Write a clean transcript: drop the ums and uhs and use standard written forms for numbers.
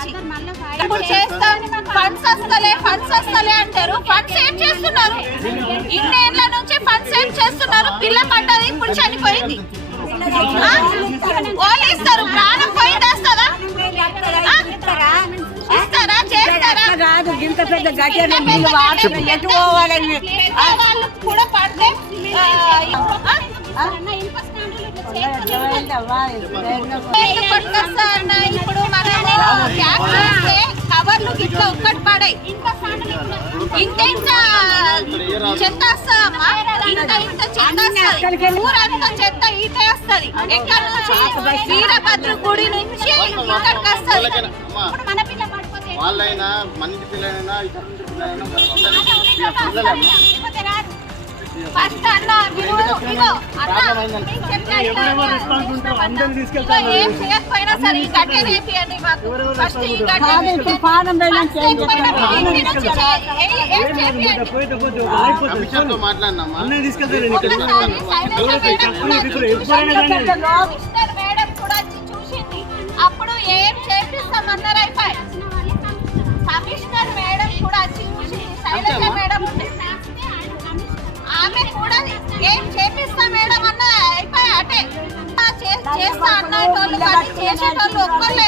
నుంచి. ఇప్పుడు చేస్తాం, ఫండ్స్ వస్తలే అంటారు. ఫండ్స్ ఏం చేస్తున్నారు? ఇన్నేళ్ల నుంచి ఫండ్స్ ఏం చేస్తున్నారు? పిల్ల పడ్డది, ఇప్పుడు చనిపోయింది. వాళ్ళు ఇస్తారు, ప్రాణం పోయిందేస్తారా? ఇస్తారా? చేస్తారా? ఇంత పెద్ద గడ్డ వాళ్ళు కూడా పడితే ఇప్పుడు మనము ట్యాక్స్ వేస్తే కవర్లు గిట్ల ఒక్కటి పడాయి. ఇంత చెత్త వస్తుందమ్మా, ఇంత చెత్త వస్తుంది. ఊరంతా చెత్త ఈటే వస్తుంది. ఎక్కడి నుంచి? వీరభద్ర గుడి నుంచి ఇక్కడికి వస్తుంది. మన పిల్ల పడిపోతే వాళ్ళైనా మంచి పిల్లలైనా ఫస్ట్ అన్న ఏం చేయకపోయినా సరే ఈ గడ్డ రేపియండి మాకు. ఫస్ట్ ఈ గడ్డ మాట్లాడినమ్మా మేడం కూడా వచ్చి చూసింది. అప్పుడు ఏం చేపిస్తామన్నారు అయిపోయి. కమిషనర్ మేడం కూడా వచ్చి చూసింది. శైలజ మేడం ఆమె కూడా ఏం చేపిస్తా మేడం అన్న అయిపోయి అటే చేస్తా అన్నటోళ్ళు కానీ చేసేటోళ్ళు ఒక్కళ్ళే